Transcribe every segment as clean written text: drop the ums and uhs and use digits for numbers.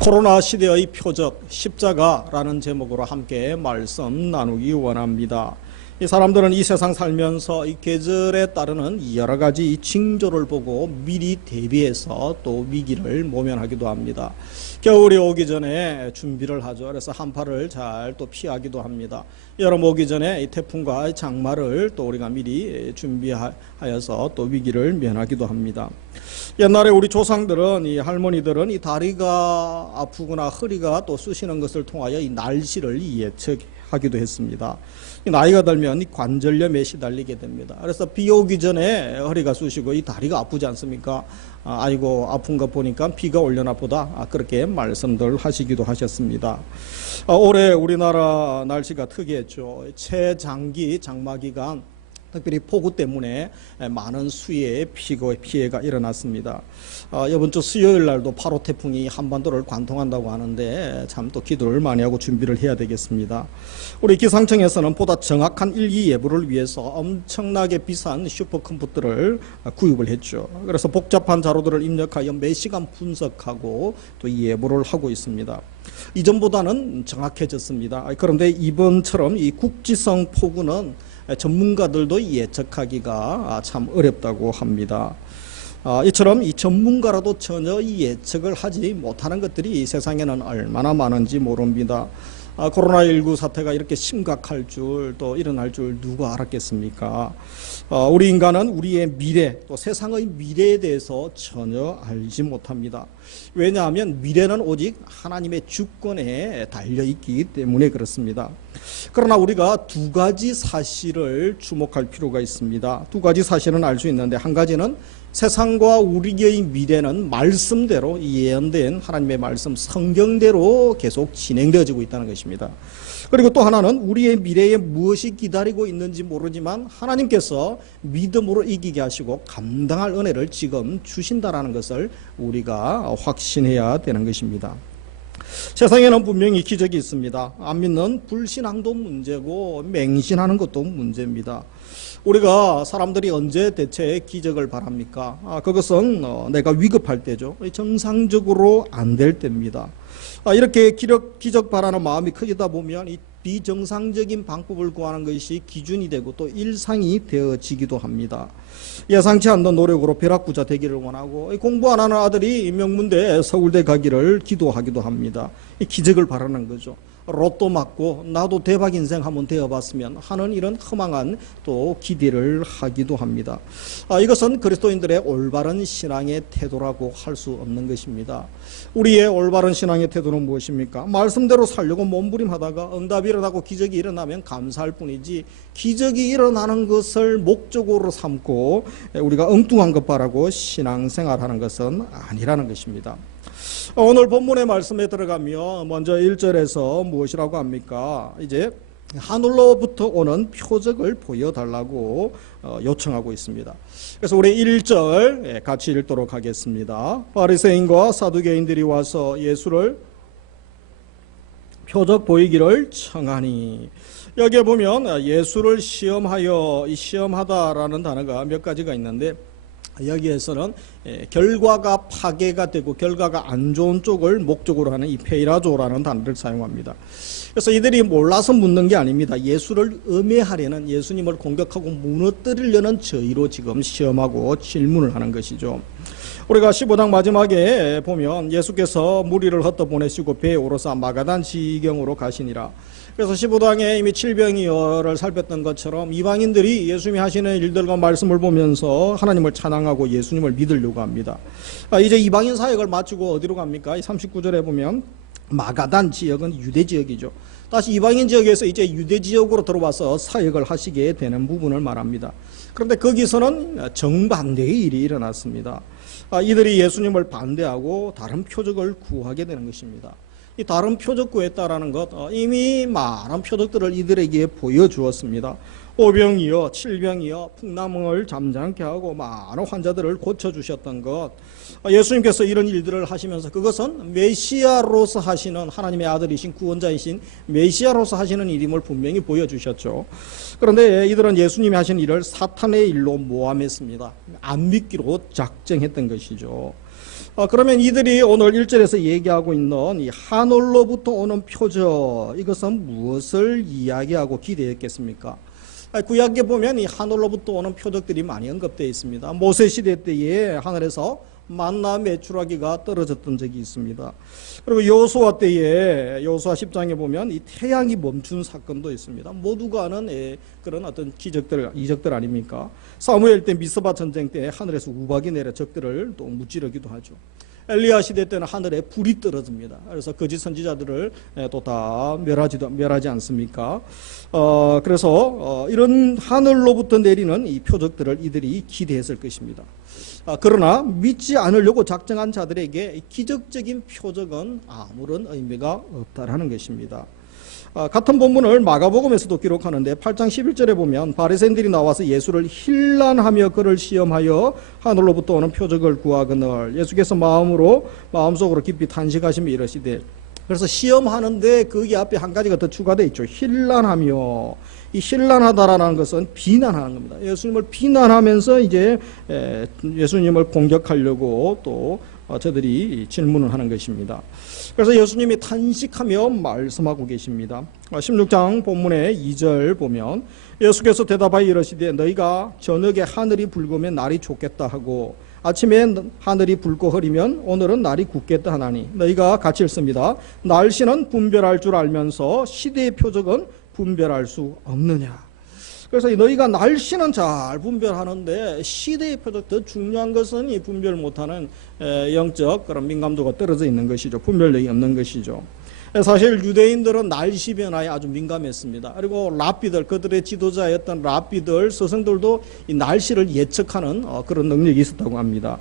코로나 시대의 표적 십자가라는 제목으로 함께 말씀 나누기 원합니다. 이 사람들은 이 세상 살면서 이 계절에 따르는 여러 가지 징조를 보고 미리 대비해서 또 위기를 모면하기도 합니다. 겨울이 오기 전에 준비를 하죠. 그래서 한파를 잘 또 피하기도 합니다. 여름 오기 전에 이 태풍과 장마를 또 우리가 미리 준비하여서 또 위기를 면하기도 합니다. 옛날에 우리 조상들은 이 할머니들은 이 다리가 아프거나 허리가 또 쑤시는 것을 통하여 이 날씨를 예측하기도 했습니다. 나이가 들면 이 관절염에 시달리게 됩니다. 그래서 비 오기 전에 허리가 쑤시고 이 다리가 아프지 않습니까? 아이고 아픈 거 보니까 비가 올려나 보다, 그렇게 말씀들 하시기도 하셨습니다. 올해 우리나라 날씨가 특이했죠. 최장기 장마기간, 특별히 폭우 때문에 많은 수해의 피해가 일어났습니다. 이번 주 수요일 날도 8호 태풍이 한반도를 관통한다고 하는데 참 또 기도를 많이 하고 준비를 해야 되겠습니다. 우리 기상청에서는 보다 정확한 일기예보를 위해서 엄청나게 비싼 슈퍼컴퓨터를 구입을 했죠. 그래서 복잡한 자료들을 입력하여 몇 시간 분석하고 또 예보를 하고 있습니다. 이전보다는 정확해졌습니다. 그런데 이번처럼 이 국지성 폭우는 전문가들도 예측하기가 참 어렵다고 합니다. 이처럼 이 전문가라도 전혀 예측을 하지 못하는 것들이 이 세상에는 얼마나 많은지 모릅니다. 코로나19 사태가 이렇게 심각할 줄, 또 일어날 줄 누가 알았겠습니까? 우리 인간은 우리의 미래, 또 세상의 미래에 대해서 전혀 알지 못합니다. 왜냐하면 미래는 오직 하나님의 주권에 달려있기 때문에 그렇습니다. 그러나 우리가 두 가지 사실을 주목할 필요가 있습니다. 두 가지 사실은 알 수 있는데, 한 가지는 세상과 우리의 미래는 말씀대로, 예언된 하나님의 말씀 성경대로 계속 진행되어지고 있다는 것입니다. 그리고 또 하나는 우리의 미래에 무엇이 기다리고 있는지 모르지만 하나님께서 믿음으로 이기게 하시고 감당할 은혜를 지금 주신다라는 것을 우리가 확신해야 되는 것입니다. 세상에는 분명히 기적이 있습니다. 안 믿는 불신앙도 문제고 맹신하는 것도 문제입니다. 우리가 사람들이 언제 대체 기적을 바랍니까? 그것은 내가 위급할 때죠. 정상적으로 안 될 때입니다. 이렇게 기적 바라는 마음이 커지다 보면 이 비정상적인 방법을 구하는 것이 기준이 되고 또 일상이 되어지기도 합니다. 예상치 않는 노력으로 벼락부자 되기를 원하고, 공부 안 하는 아들이 명문대 서울대 가기를 기도하기도 합니다. 기적을 바라는 거죠. 로또 맞고 나도 대박 인생 한번 되어봤으면 하는 이런 허망한 또 기대를 하기도 합니다. 이것은 그리스도인들의 올바른 신앙의 태도라고 할 수 없는 것입니다. 우리의 올바른 신앙의 태도는 무엇입니까? 말씀대로 살려고 몸부림하다가 응답이 일어나고 기적이 일어나면 감사할 뿐이지, 기적이 일어나는 것을 목적으로 삼고 우리가 엉뚱한 것 바라고 신앙생활하는 것은 아니라는 것입니다. 오늘 본문의 말씀에 들어가면 먼저 1절에서 무엇이라고 합니까? 이제 하늘로부터 오는 표적을 보여달라고 요청하고 있습니다. 그래서 우리 1절 같이 읽도록 하겠습니다. 바리새인과 사두개인들이 와서 예수를 표적 보이기를 청하니, 여기에 보면 예수를 시험하여, 이 시험하다라는 단어가 몇 가지가 있는데, 여기에서는 결과가 파괴가 되고 결과가 안 좋은 쪽을 목적으로 하는 이 페이라조라는 단어를 사용합니다. 그래서 이들이 몰라서 묻는 게 아닙니다. 예수를 음해하려는, 예수님을 공격하고 무너뜨리려는 저희로 지금 시험하고 질문을 하는 것이죠. 우리가 15장 마지막에 보면 예수께서 무리를 흩어보내시고 배에 오르사 마가단 지경으로 가시니라. 그래서 15장에 이미 칠병이어를 살폈던 것처럼 이방인들이 예수님이 하시는 일들과 말씀을 보면서 하나님을 찬양하고 예수님을 믿으려고 합니다. 이제 이방인 사역을 마치고 어디로 갑니까? 39절에 보면 마가단 지역은 유대 지역이죠. 다시 이방인 지역에서 이제 유대 지역으로 들어와서 사역을 하시게 되는 부분을 말합니다. 그런데 거기서는 정반대의 일이 일어났습니다. 이들이 예수님을 반대하고 다른 표적을 구하게 되는 것입니다. 이 다른 표적 구했다라는 것, 이미 많은 표적들을 이들에게 보여주었습니다. 오병이어, 칠병이어, 풍랑을 잠잠케 하고 많은 환자들을 고쳐주셨던 것, 예수님께서 이런 일들을 하시면서 그것은 메시아로서 하시는, 하나님의 아들이신 구원자이신 메시아로서 하시는 일임을 분명히 보여주셨죠. 그런데 이들은 예수님이 하신 일을 사탄의 일로 모함했습니다. 안 믿기로 작정했던 것이죠. 그러면 이들이 오늘 1절에서 얘기하고 있는 이 하늘로부터 오는 표적, 이것은 무엇을 이야기하고 기대했겠습니까? 구약에 보면 이 하늘로부터 오는 표적들이 많이 언급되어 있습니다. 모세 시대 때에 하늘에서 만나 메추라기가 떨어졌던 적이 있습니다. 그리고 여호수아 때에 여호수아 10장에 보면 이 태양이 멈춘 사건도 있습니다. 모두가 아는 그런 어떤 기적들, 이적들 아닙니까? 사무엘 때 미스바 전쟁 때 하늘에서 우박이 내려 적들을 또 무찌르기도 하죠. 엘리야 시대 때는 하늘에 불이 떨어집니다. 그래서 거짓 선지자들을 또 다 멸하지 않습니까? 그래서 이런 하늘로부터 내리는 이 표적들을 이들이 기대했을 것입니다. 그러나 믿지 않으려고 작정한 자들에게 기적적인 표적은 아무런 의미가 없다라는 것입니다. 같은 본문을 마가복음에서도 기록하는데 8장 11절에 보면 바리새인들이 나와서 예수를 힐난하며 그를 시험하여 하늘로부터 오는 표적을 구하거늘 예수께서 마음속으로 깊이 탄식하시며 이러시되, 그래서 시험하는데 거기 앞에 한 가지가 더 추가되어 있죠. 힐난하며. 이 힐난하다라는 것은 비난하는 겁니다. 예수님을 비난하면서 이제 예수님을 공격하려고 또 저들이 질문을 하는 것입니다. 그래서 예수님이 탄식하며 말씀하고 계십니다. 16장 본문의 2절 보면 예수께서 대답하여 이르시되 너희가 저녁에 하늘이 붉으면 날이 좋겠다 하고 아침에 하늘이 붉고 흐리면 오늘은 날이 굳겠다 하나니 너희가 같이 읽습니다. 날씨는 분별할 줄 알면서 시대의 표적은 분별할 수 없느냐. 그래서 너희가 날씨는 잘 분별하는데 시대의 표적, 더 중요한 것은 이 분별 못하는 영적 그런 민감도가 떨어져 있는 것이죠. 분별력이 없는 것이죠. 사실 유대인들은 날씨 변화에 아주 민감했습니다. 그리고 랍비들, 그들의 지도자였던 랍비들, 스승들도 이 날씨를 예측하는 그런 능력이 있었다고 합니다.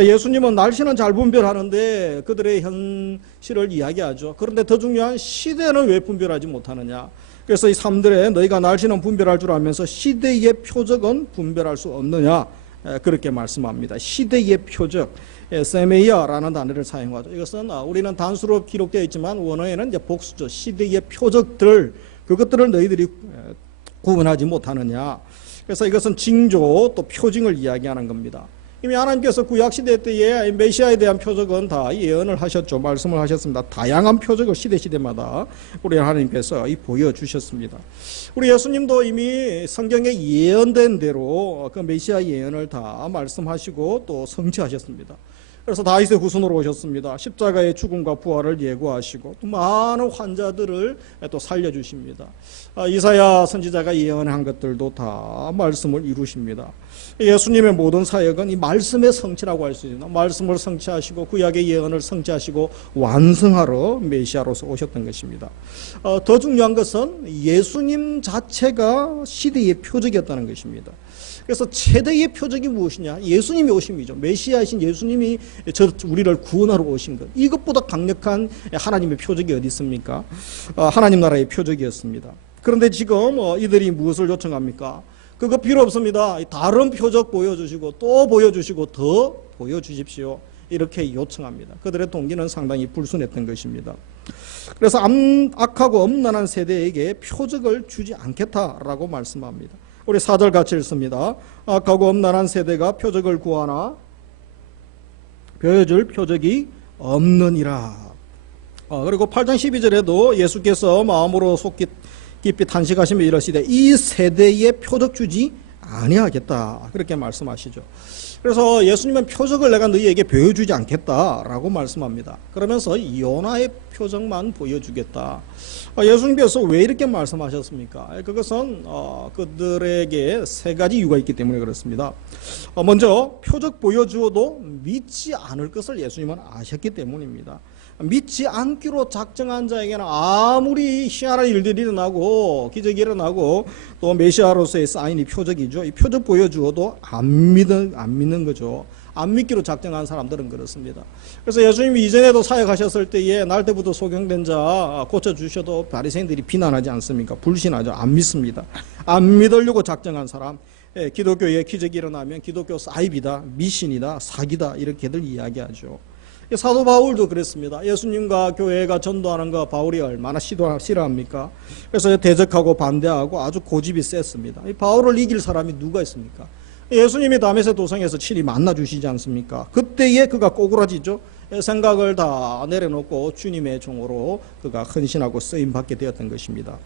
예수님은 날씨는 잘 분별하는데 그들의 현실을 이야기하죠. 그런데 더 중요한 시대는 왜 분별하지 못하느냐. 그래서 이 3절에 너희가 날씨는 분별할 줄 알면서 시대의 표적은 분별할 수 없느냐, 그렇게 말씀합니다. 시대의 표적, 세메이아라는 단어를 사용하죠. 이것은 우리는 단수로 기록되어 있지만 원어에는 이제 복수죠. 시대의 표적들, 그것들을 너희들이 구분하지 못하느냐. 그래서 이것은 징조 또 표징을 이야기하는 겁니다. 이미 하나님께서 구약시대 때에 메시아에 대한 표적은 다 예언을 하셨죠. 말씀을 하셨습니다. 다양한 표적을 시대마다 우리 하나님께서 보여주셨습니다. 우리 예수님도 이미 성경에 예언된 대로 그 메시아 예언을 다 말씀하시고 또 성취하셨습니다. 그래서 다윗의 후손으로 오셨습니다. 십자가의 죽음과 부활을 예고하시고 또 많은 환자들을 또 살려주십니다. 이사야 선지자가 예언한 것들도 다 말씀을 이루십니다. 예수님의 모든 사역은 이 말씀의 성취라고 할 수 있는, 말씀을 성취하시고 구약의 예언을 성취하시고 완성하러 메시아로서 오셨던 것입니다. 더 중요한 것은 예수님 자체가 시대의 표적이었다는 것입니다. 그래서 최대의 표적이 무엇이냐? 예수님이 오심이죠. 메시아이신 예수님이 우리를 구원하러 오신 것. 이것보다 강력한 하나님의 표적이 어디 있습니까? 하나님 나라의 표적이었습니다. 그런데 지금 이들이 무엇을 요청합니까? 그거 필요 없습니다. 다른 표적 보여주시고 또 보여주시고 더 보여주십시오. 이렇게 요청합니다. 그들의 동기는 상당히 불순했던 것입니다. 그래서 악하고 엄란한 세대에게 표적을 주지 않겠다라고 말씀합니다. 우리 4절 같이 읽습니다. 악하고 엄란한 세대가 표적을 구하나 보여줄 표적이 없느니라. 그리고 8장 12절에도 예수께서 마음으로 깊이 탄식하시며 이러시되 이 세대에 표적 주지 아니하겠다, 그렇게 말씀하시죠. 그래서 예수님은 표적을 내가 너희에게 보여주지 않겠다라고 말씀합니다. 그러면서 요나의 표적만 보여주겠다. 예수님께서 왜 이렇게 말씀하셨습니까? 그것은 그들에게 세 가지 이유가 있기 때문에 그렇습니다. 먼저 표적 보여주어도 믿지 않을 것을 예수님은 아셨기 때문입니다. 믿지 않기로 작정한 자에게는 아무리 희한한 일들이 일어나고 기적이 일어나고 또 메시아로서의 사인이 표적이죠. 이 표적 보여주어도 안 믿는 거죠. 안 믿기로 작정한 사람들은 그렇습니다. 그래서 예수님이 이전에도 사역하셨을 때에 날 때부터 소경된 자 고쳐주셔도 바리새인들이 비난하지 않습니까? 불신하죠. 안 믿습니다. 안 믿으려고 작정한 사람, 기독교에 기적이 일어나면 기독교 사입이다, 미신이다, 사기다, 이렇게들 이야기하죠. 사도 바울도 그랬습니다. 예수님과 교회가 전도하는 거 바울이 얼마나 싫어합니까? 그래서 대적하고 반대하고 아주 고집이 셌습니다. 바울을 이길 사람이 누가 있습니까? 예수님이 다메섹 도성에서 친히 만나 주시지 않습니까? 그때에 그가 꼬꾸라지죠. 생각을 다 내려놓고 주님의 종으로 그가 헌신하고 쓰임 받게 되었던 것입니다.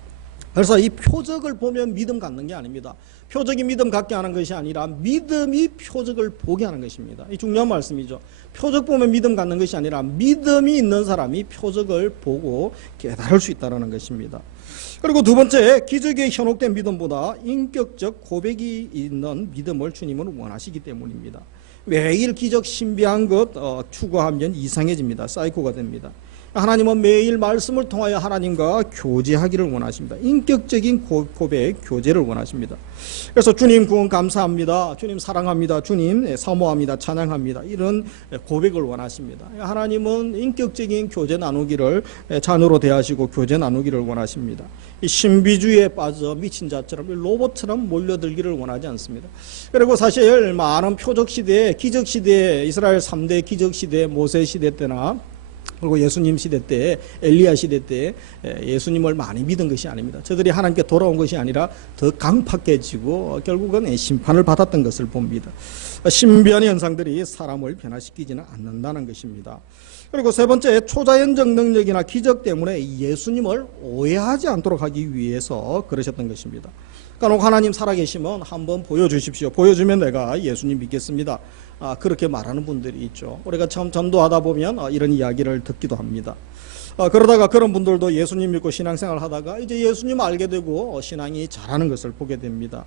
그래서 이 표적을 보면 믿음 갖는 게 아닙니다. 표적이 믿음 갖게 하는 것이 아니라 믿음이 표적을 보게 하는 것입니다. 이 중요한 말씀이죠. 표적 보면 믿음 갖는 것이 아니라 믿음이 있는 사람이 표적을 보고 깨달을 수 있다는 것입니다. 그리고 두 번째, 기적에 현혹된 믿음보다 인격적 고백이 있는 믿음을 주님은 원하시기 때문입니다. 매일 기적 신비한 것 추구하면 이상해집니다. 사이코가 됩니다. 하나님은 매일 말씀을 통하여 하나님과 교제하기를 원하십니다. 인격적인 고백, 교제를 원하십니다. 그래서 주님 구원 감사합니다. 주님 사랑합니다. 주님 사모합니다. 찬양합니다. 이런 고백을 원하십니다. 하나님은 인격적인 교제 나누기를 자녀로 대하시고 교제 나누기를 원하십니다. 이 신비주의에 빠져 미친 자처럼 로봇처럼 몰려들기를 원하지 않습니다. 그리고 사실 많은 표적 시대에, 기적 시대에, 이스라엘 3대 기적 시대, 모세 시대 때나 그리고 예수님 시대 때, 엘리야 시대 때 예수님을 많이 믿은 것이 아닙니다. 저들이 하나님께 돌아온 것이 아니라 더 강팍해지고 결국은 심판을 받았던 것을 봅니다. 신비한 현상들이 사람을 변화시키지는 않는다는 것입니다. 그리고 세 번째, 초자연적 능력이나 기적 때문에 예수님을 오해하지 않도록 하기 위해서 그러셨던 것입니다. 그러니까 하나님 살아계시면 한번 보여주십시오. 보여주면 내가 예수님 믿겠습니다. 그렇게 말하는 분들이 있죠. 우리가 처음 전도하다 보면 이런 이야기를 듣기도 합니다. 그러다가 그런 분들도 예수님 믿고 신앙생활 하다가 이제 예수님 알게 되고 신앙이 잘하는 것을 보게 됩니다.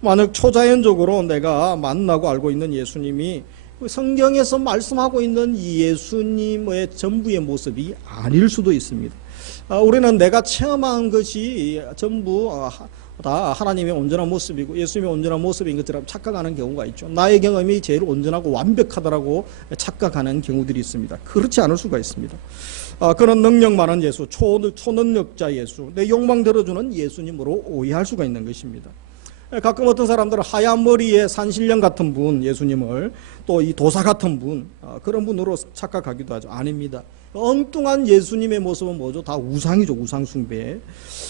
만약 초자연적으로 내가 만나고 알고 있는 예수님이 성경에서 말씀하고 있는 예수님의 전부의 모습이 아닐 수도 있습니다. 우리는 내가 체험한 것이 전부 다 하나님의 온전한 모습이고 예수님의 온전한 모습인 것처럼 착각하는 경우가 있죠. 나의 경험이 제일 온전하고 완벽하다라고 착각하는 경우들이 있습니다. 그렇지 않을 수가 있습니다. 그런 능력 많은 예수, 초능력자 예수, 내 욕망 들어주는 예수님으로 오해할 수가 있는 것입니다. 가끔 어떤 사람들은 하얀 머리에 산신령 같은 분, 예수님을 또 이 도사 같은 분, 그런 분으로 착각하기도 하죠. 아닙니다. 엉뚱한 예수님의 모습은 뭐죠? 다 우상이죠. 우상 숭배.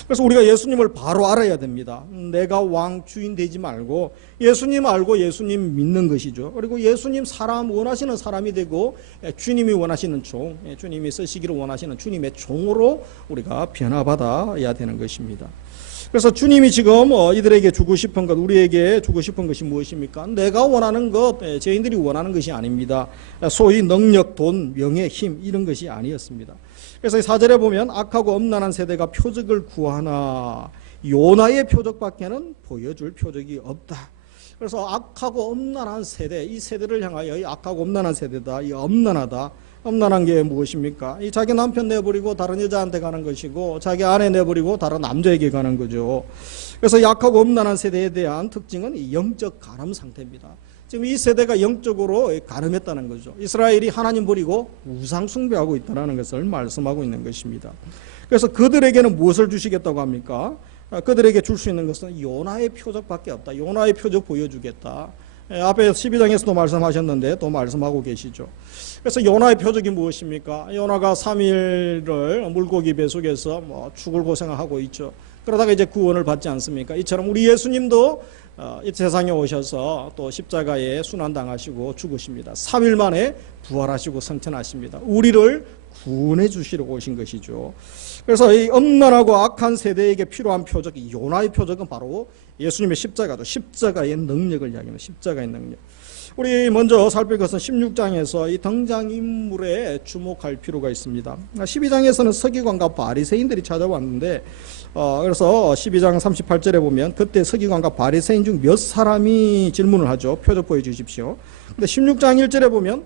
그래서 우리가 예수님을 바로 알아야 됩니다. 내가 왕 주인 되지 말고 예수님 알고 예수님 믿는 것이죠. 그리고 예수님 사람 원하시는 사람이 되고 주님이 원하시는 종, 주님이 쓰시기를 원하시는 주님의 종으로 우리가 변화받아야 되는 것입니다. 그래서 주님이 지금 이들에게 주고 싶은 것, 우리에게 주고 싶은 것이 무엇입니까? 내가 원하는 것, 저희들이 원하는 것이 아닙니다. 소위 능력, 돈, 명예, 힘 이런 것이 아니었습니다. 그래서 4절에 보면 악하고 엄란한 세대가 표적을 구하나 요나의 표적밖에는 보여줄 표적이 없다. 그래서 악하고 엄란한 세대, 이 세대를 향하여 이 악하고 엄란한 세대다, 이 엄란하다. 엄란한 게 무엇입니까? 이 자기 남편 내버리고 다른 여자한테 가는 것이고 자기 아내 내버리고 다른 남자에게 가는 거죠. 그래서 약하고 엄란한 세대에 대한 특징은 이 영적 가늠 상태입니다. 지금 이 세대가 영적으로 가늠했다는 거죠. 이스라엘이 하나님 버리고 우상 숭배하고 있다는 것을 말씀하고 있는 것입니다. 그래서 그들에게는 무엇을 주시겠다고 합니까? 그들에게 줄 수 있는 것은 요나의 표적밖에 없다. 요나의 표적 보여주겠다. 앞에 12장에서도 말씀하셨는데 또 말씀하고 계시죠. 그래서 요나의 표적이 무엇입니까? 요나가 3일을 물고기 뱃속에서 죽을 고생을 하고 있죠. 그러다가 이제 구원을 받지 않습니까? 이처럼 우리 예수님도 이 세상에 오셔서 또 십자가에 순환당하시고 죽으십니다. 3일 만에 부활하시고 승천하십니다. 우리를 구원해 주시려고 오신 것이죠. 그래서 이 엄란하고 악한 세대에게 필요한 표적, 이 요나의 표적은 바로 예수님의 십자가죠. 십자가의 능력을 이야기합니다. 십자가의 능력. 우리 먼저 살필 것은 16장에서 이 등장인물에 주목할 필요가 있습니다. 12장에서는 서기관과 바리새인들이 찾아왔는데 그래서 12장 38절에 보면 그때 서기관과 바리새인 중 몇 사람이 질문을 하죠. 표적 보여주십시오. 근데 16장 1절에 보면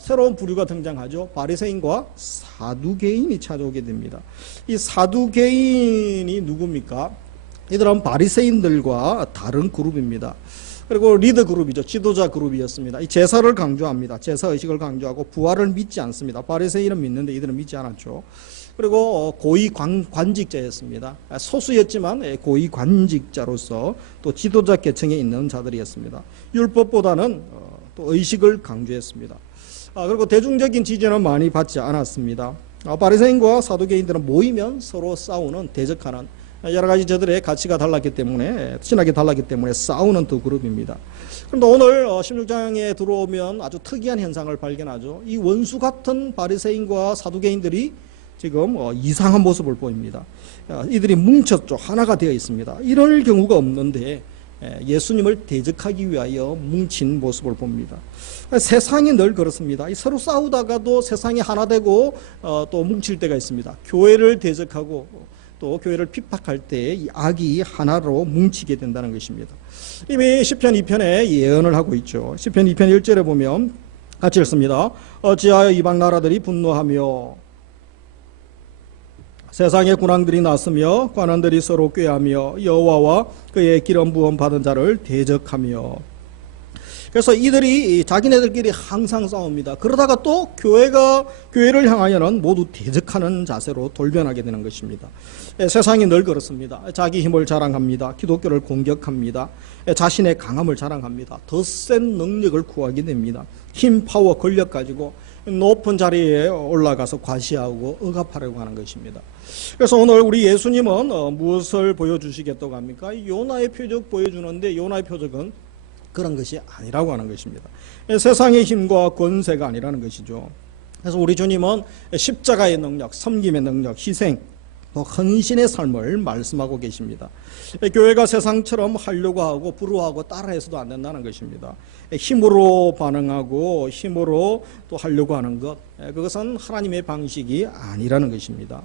새로운 부류가 등장하죠. 바리새인과 사두개인이 찾아오게 됩니다. 이 사두개인이 누굽니까? 이들은 바리새인들과 다른 그룹입니다. 그리고 리더 그룹이죠. 지도자 그룹이었습니다. 이 제사를 강조합니다. 제사 의식을 강조하고 부활을 믿지 않습니다. 바리새인은 믿는데 이들은 믿지 않았죠. 그리고 고위 관직자였습니다. 소수였지만 고위 관직자로서 또 지도자 계층에 있는 자들이었습니다. 율법보다는 또 의식을 강조했습니다. 그리고 대중적인 지지는 많이 받지 않았습니다. 바리새인과 사두개인들은 모이면 서로 싸우는, 대적하는 여러 가지 저들의 가치가 달랐기 때문에, 신학이 달랐기 때문에 싸우는 두 그룹입니다. 그런데 오늘 16장에 들어오면 아주 특이한 현상을 발견하죠. 이 원수 같은 바리새인과 사두개인들이 지금 이상한 모습을 보입니다. 이들이 뭉쳤죠. 하나가 되어 있습니다. 이럴 경우가 없는데 예수님을 대적하기 위하여 뭉친 모습을 봅니다. 세상이 늘 그렇습니다. 서로 싸우다가도 세상이 하나 되고 또 뭉칠 때가 있습니다. 교회를 대적하고 또 교회를 핍박할 때 이 악이 하나로 뭉치게 된다는 것입니다. 이미 시편 2편에 예언을 하고 있죠. 시편 2편 1절에 보면 같이 읽습니다. 어찌하여 이방 나라들이 분노하며 세상의 군왕들이 났으며 관원들이 서로 꾀하며 여호와와 그의 기름 부음 받은 자를 대적하며. 그래서 이들이 자기네들끼리 항상 싸웁니다. 그러다가 또 교회를 향하여는 모두 대적하는 자세로 돌변하게 되는 것입니다. 세상이 늘 그렇습니다. 자기 힘을 자랑합니다. 기독교를 공격합니다. 자신의 강함을 자랑합니다. 더 센 능력을 구하게 됩니다. 힘, 파워, 권력 가지고 높은 자리에 올라가서 과시하고 억압하려고 하는 것입니다. 그래서 오늘 우리 예수님은 무엇을 보여주시겠다고 합니까? 요나의 표적 보여주는데 요나의 표적은 그런 것이 아니라고 하는 것입니다. 세상의 힘과 권세가 아니라는 것이죠. 그래서 우리 주님은 십자가의 능력, 섬김의 능력, 희생, 또 헌신의 삶을 말씀하고 계십니다. 교회가 세상처럼 하려고 하고 부러워하고 따라해서도 안 된다는 것입니다. 힘으로 반응하고 힘으로 또 하려고 하는 것, 그것은 하나님의 방식이 아니라는 것입니다.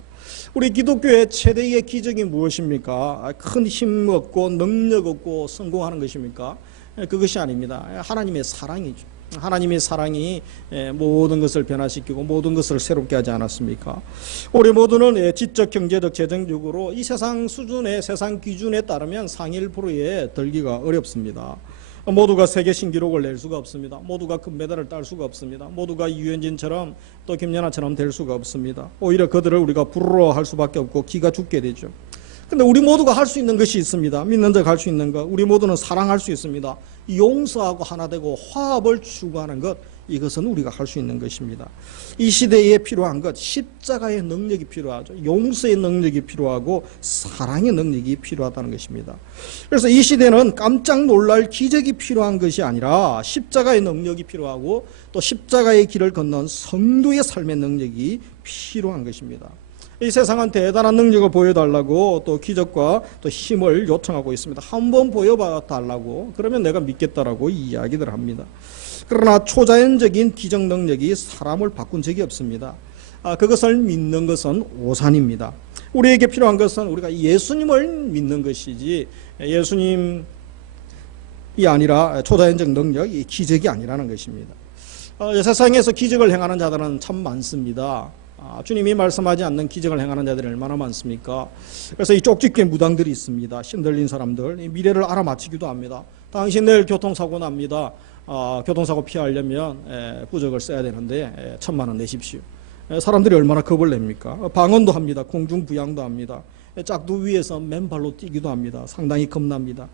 우리 기독교의 최대의 기적이 무엇입니까? 큰 힘 얻고 능력 얻고 성공하는 것입니까? 그것이 아닙니다. 하나님의 사랑이죠. 하나님의 사랑이 모든 것을 변화시키고 모든 것을 새롭게 하지 않았습니까? 우리 모두는 지적, 경제적, 재정적으로 이 세상 수준의 세상 기준에 따르면 상위 1%에 들기가 어렵습니다. 모두가 세계 신기록을 낼 수가 없습니다. 모두가 금메달을 딸 수가 없습니다. 모두가 유현진처럼 또 김연아처럼 될 수가 없습니다. 오히려 그들을 우리가 부러워할 수밖에 없고 기가 죽게 되죠. 근데 우리 모두가 할 수 있는 것이 있습니다. 믿는 자 할 수 있는 것, 우리 모두는 사랑할 수 있습니다. 용서하고 하나 되고 화합을 추구하는 것, 이것은 우리가 할 수 있는 것입니다. 이 시대에 필요한 것, 십자가의 능력이 필요하죠. 용서의 능력이 필요하고 사랑의 능력이 필요하다는 것입니다. 그래서 이 시대는 깜짝 놀랄 기적이 필요한 것이 아니라 십자가의 능력이 필요하고 또 십자가의 길을 건넌 성도의 삶의 능력이 필요한 것입니다. 이 세상은 대단한 능력을 보여달라고 또 기적과 또 힘을 요청하고 있습니다. 한번 보여달라고 그러면 내가 믿겠다라고 이야기들 합니다. 그러나 초자연적인 기적 능력이 사람을 바꾼 적이 없습니다. 그것을 믿는 것은 오산입니다. 우리에게 필요한 것은 우리가 예수님을 믿는 것이지 예수님이 아니라 초자연적 능력, 이 기적이 아니라는 것입니다. 세상에서 기적을 행하는 자들은 참 많습니다. 주님이 말씀하지 않는 기적을 행하는 자들이 얼마나 많습니까? 그래서 이 쪽집게 무당들이 있습니다. 신들린 사람들, 미래를 알아맞히기도 합니다. 당신 내일 교통사고 납니다. 교통사고 피하려면 부적을 써야 되는데 1,000만 원 내십시오. 사람들이 얼마나 겁을 냅니까? 방언도 합니다. 공중부양도 합니다. 짝두 위에서 맨발로 뛰기도 합니다. 상당히 겁납니다.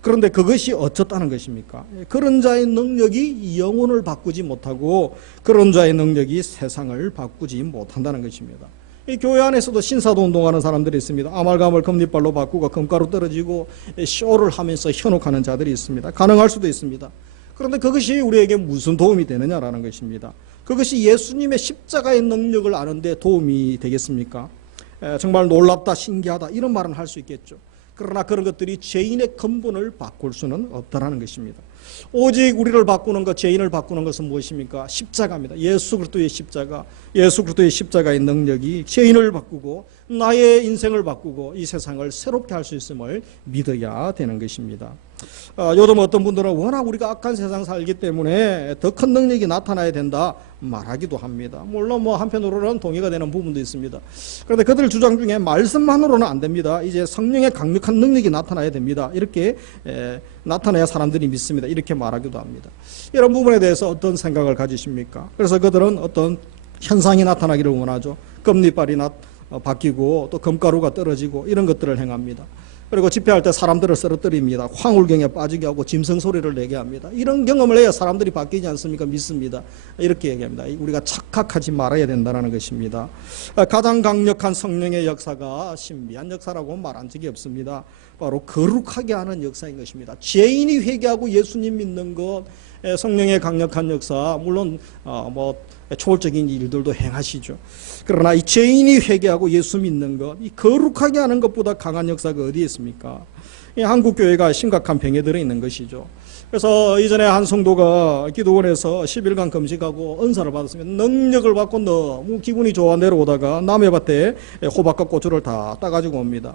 그런데 그것이 어쩌다는 것입니까? 그런 자의 능력이 영혼을 바꾸지 못하고 그런 자의 능력이 세상을 바꾸지 못한다는 것입니다. 이 교회 안에서도 신사도 운동하는 사람들이 있습니다. 아말감을 금리발로 바꾸고 금가루 떨어지고 쇼를 하면서 현혹하는 자들이 있습니다. 가능할 수도 있습니다. 그런데 그것이 우리에게 무슨 도움이 되느냐라는 것입니다. 그것이 예수님의 십자가의 능력을 아는데 도움이 되겠습니까? 정말 놀랍다, 신기하다 이런 말은 할 수 있겠죠. 그러나 그런 것들이 죄인의 근본을 바꿀 수는 없다는 것입니다. 오직 우리를 바꾸는 것, 죄인을 바꾸는 것은 무엇입니까? 십자가입니다. 예수 그리스도의 십자가, 예수 그리스도의 십자가의 능력이 죄인을 바꾸고 나의 인생을 바꾸고 이 세상을 새롭게 할 수 있음을 믿어야 되는 것입니다. 요즘 어떤 분들은 워낙 우리가 악한 세상 살기 때문에 더 큰 능력이 나타나야 된다 말하기도 합니다. 물론 한편으로는 동의가 되는 부분도 있습니다. 그런데 그들 주장 중에 말씀만으로는 안 됩니다. 이제 성령의 강력한 능력이 나타나야 됩니다. 이렇게 나타나야 사람들이 믿습니다. 이렇게 말하기도 합니다. 이런 부분에 대해서 어떤 생각을 가지십니까? 그래서 그들은 어떤 현상이 나타나기를 원하죠. 금리빨이 바뀌고 또 금가루가 떨어지고 이런 것들을 행합니다. 그리고 집회할 때 사람들을 쓰러뜨립니다. 황홀경에 빠지게 하고 짐승 소리를 내게 합니다. 이런 경험을 해야 사람들이 바뀌지 않습니까? 믿습니다. 이렇게 얘기합니다. 우리가 착각하지 말아야 된다는 것입니다. 가장 강력한 성령의 역사가 신비한 역사라고 말한 적이 없습니다. 바로 거룩하게 하는 역사인 것입니다. 죄인이 회개하고 예수님 믿는 것, 성령의 강력한 역사, 물론 초월적인 일들도 행하시죠. 그러나 이 죄인이 회개하고 예수 믿는 것, 이 거룩하게 하는 것보다 강한 역사가 어디에 있습니까? 이 한국 교회가 심각한 병에 들어 있는 것이죠. 그래서 이전에 한 성도가 기도원에서 10일간 금식하고 은사를 받았으면 능력을 받고 너무 기분이 좋아 내려오다가 남의 밭에 호박과 고추를 다 따가지고 옵니다.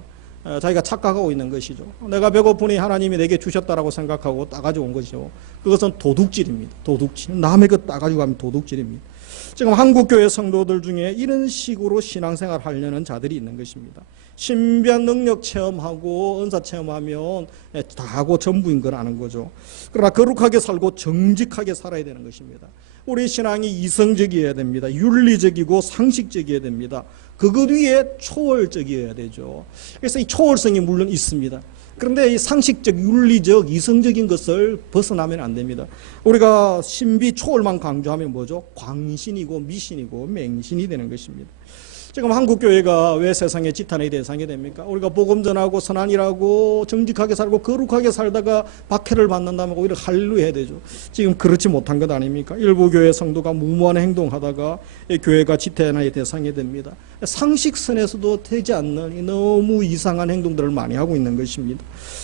자기가 착각하고 있는 것이죠. 내가 배고프니 하나님이 내게 주셨다라고 생각하고 따가지고 온 것이죠. 그것은 도둑질입니다. 도둑질. 남의 것 따가지고 가면 도둑질입니다. 지금 한국교회 성도들 중에 이런 식으로 신앙생활 하려는 자들이 있는 것입니다. 신비한 능력 체험하고 은사 체험하면 다 하고 전부인 걸 아는 거죠. 그러나 거룩하게 살고 정직하게 살아야 되는 것입니다. 우리 신앙이 이성적이어야 됩니다. 윤리적이고 상식적이어야 됩니다. 그것 위에 초월적이어야 되죠. 그래서 이 초월성이 물론 있습니다. 그런데 이 상식적, 윤리적, 이성적인 것을 벗어나면 안 됩니다. 우리가 신비, 초월만 강조하면 뭐죠? 광신이고 미신이고 맹신이 되는 것입니다. 지금 한국교회가 왜 세상의 지탄의 대상이 됩니까? 우리가 복음 전하고 선한 일하고 정직하게 살고 거룩하게 살다가 박해를 받는다면 오히려 할렐루야 해야 되죠. 지금 그렇지 못한 것 아닙니까? 일부 교회 성도가 무모한 행동하다가 교회가 지탄의 대상이 됩니다. 상식선에서도 되지 않는 너무 이상한 행동들을 많이 하고 있는 것입니다.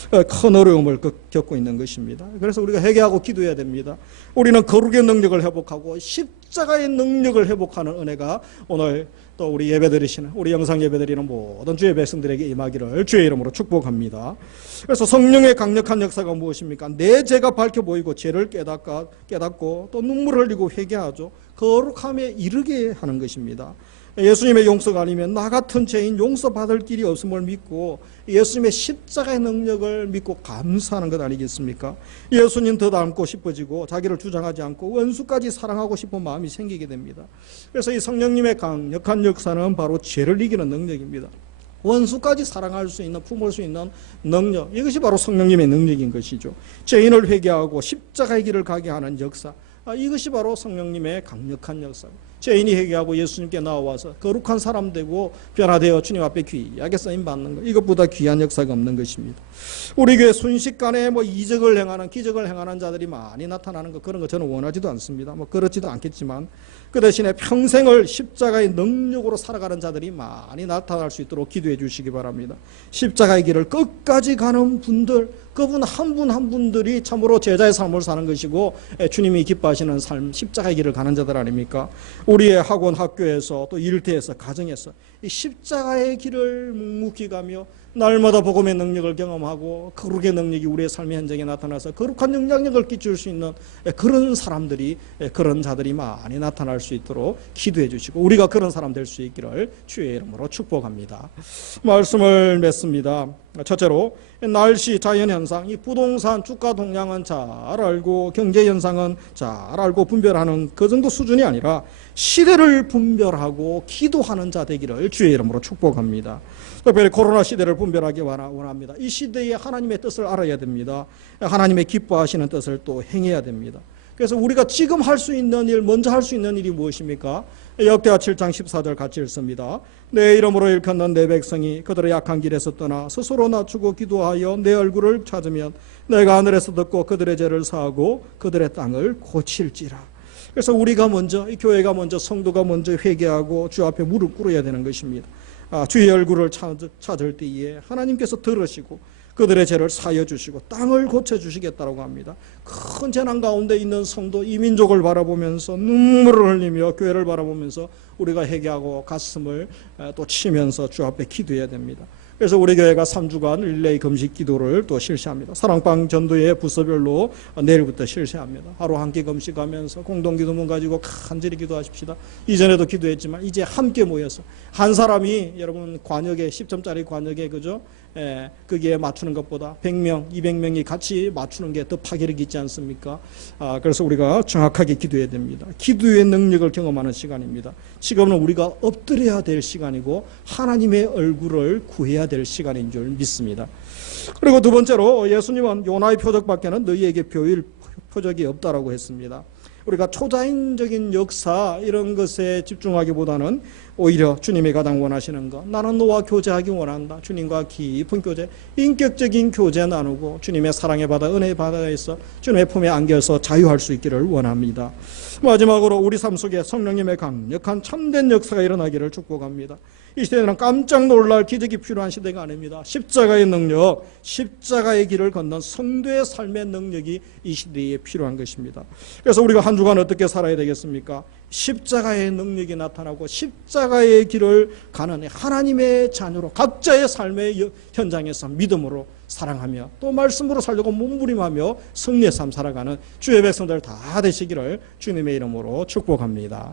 큰 어려움을 겪고 있는 것입니다. 그래서 우리가 회개하고 기도해야 됩니다. 우리는 거룩의 능력을 회복하고 십자가의 능력을 회복하는 은혜가 오늘 또 우리 예배드리시는, 우리 영상 예배드리는 모든 주의 백성들에게 임하기를 주의 이름으로 축복합니다. 그래서 성령의 강력한 역사가 무엇입니까? 내 죄가 밝혀 보이고 죄를 깨닫고 또 눈물을 흘리고 회개하죠. 거룩함에 이르게 하는 것입니다. 예수님의 용서가 아니면 나 같은 죄인 용서받을 길이 없음을 믿고 예수님의 십자가의 능력을 믿고 감사하는 것 아니겠습니까? 예수님 더 닮고 싶어지고 자기를 주장하지 않고 원수까지 사랑하고 싶은 마음이 생기게 됩니다. 그래서 이 성령님의 강력한 역사는 바로 죄를 이기는 능력입니다. 원수까지 사랑할 수 있는, 품을 수 있는 능력, 이것이 바로 성령님의 능력인 것이죠. 죄인을 회개하고 십자가의 길을 가게 하는 역사, 이것이 바로 성령님의 강력한 역사입니다. 죄인이 회개하고 예수님께 나와서 거룩한 사람 되고 변화되어 주님 앞에 귀하게 쓰임받는 것, 이것보다 귀한 역사가 없는 것입니다. 우리 교회 순식간에 이적을 행하는, 기적을 행하는 자들이 많이 나타나는 것, 그런 거 저는 원하지도 않습니다. 그렇지도 않겠지만 그 대신에 평생을 십자가의 능력으로 살아가는 자들이 많이 나타날 수 있도록 기도해 주시기 바랍니다. 십자가의 길을 끝까지 가는 분들, 그분 한 분 한 분들이 참으로 제자의 삶을 사는 것이고 주님이 기뻐하시는 삶, 십자가의 길을 가는 자들 아닙니까? 우리의 학원, 학교에서 또 일터에서, 가정에서 이 십자가의 길을 묵묵히 가며 날마다 복음의 능력을 경험하고 거룩의 능력이 우리의 삶의 현장에 나타나서 거룩한 영향력을 끼칠 수 있는 그런 사람들이, 그런 자들이 많이 나타날 수 있도록 기도해 주시고 우리가 그런 사람 될 수 있기를 주의 이름으로 축복합니다. 말씀을 맺습니다. 첫째로 날씨, 자연현상, 이 부동산 주가 동향은 잘 알고 경제현상은 잘 알고 분별하는 그 정도 수준이 아니라 시대를 분별하고 기도하는 자 되기를 주의 이름으로 축복합니다. 특별히 코로나 시대를 분별하기 원합니다. 이 시대에 하나님의 뜻을 알아야 됩니다. 하나님의 기뻐하시는 뜻을 또 행해야 됩니다. 그래서 우리가 지금 할 수 있는 일, 먼저 할 수 있는 일이 무엇입니까? 역대하 7장 14절 같이 읽습니다. 내 이름으로 일컫는 내 백성이 그들의 약한 길에서 떠나 스스로 낮추고 기도하여 내 얼굴을 찾으면 내가 하늘에서 듣고 그들의 죄를 사하고 그들의 땅을 고칠지라. 그래서 우리가 먼저, 이 교회가 먼저, 성도가 먼저 회개하고 주 앞에 무릎 꿇어야 되는 것입니다. 주의 얼굴을 찾을 때에 하나님께서 들으시고 그들의 죄를 사여 주시고 땅을 고쳐 주시겠다고 합니다. 큰 재난 가운데 있는 성도, 이 민족을 바라보면서 눈물을 흘리며 교회를 바라보면서 우리가 회개하고 가슴을 또 치면서 주 앞에 기도해야 됩니다. 그래서 우리 교회가 3주간 릴레이 금식 기도를 또 실시합니다. 사랑방 전도회 부서별로 내일부터 실시합니다. 하루 한 끼 금식하면서 공동기도문 가지고 간절히 기도하십시다. 이전에도 기도했지만 이제 함께 모여서 한 사람이 여러분 관역에 10점짜리 관역에 그죠? 거기에 맞추는 것보다 100명, 200명이 같이 맞추는 게 더 파괴력이 있지 않습니까? 그래서 우리가 정확하게 기도해야 됩니다. 기도의 능력을 경험하는 시간입니다. 지금은 우리가 엎드려야 될 시간이고 하나님의 얼굴을 구해야 될 시간인 줄 믿습니다. 그리고 두 번째로 예수님은 요나의 표적밖에는 너희에게 보일 표적이 없다라고 했습니다. 우리가 초자연적인 역사 이런 것에 집중하기보다는 오히려 주님이 가장 원하시는 것, 나는 너와 교제하기 원한다. 주님과 깊은 교제, 인격적인 교제 나누고 주님의 사랑의 바다, 은혜의 바다에서 주님의 품에 안겨서 자유할 수 있기를 원합니다. 마지막으로 우리 삶 속에 성령님의 강력한 참된 역사가 일어나기를 축복합니다. 이 시대는 깜짝 놀랄 기적이 필요한 시대가 아닙니다. 십자가의 능력, 십자가의 길을 걷는 성도의 삶의 능력이 이 시대에 필요한 것입니다. 그래서 우리가 한 주간 어떻게 살아야 되겠습니까? 십자가의 능력이 나타나고 십자가의 길을 가는 하나님의 자녀로 각자의 삶의 현장에서 믿음으로 사랑하며 또 말씀으로 살려고 몸부림하며 승리의 삶 살아가는 주의 백성들 다 되시기를 주님의 이름으로 축복합니다.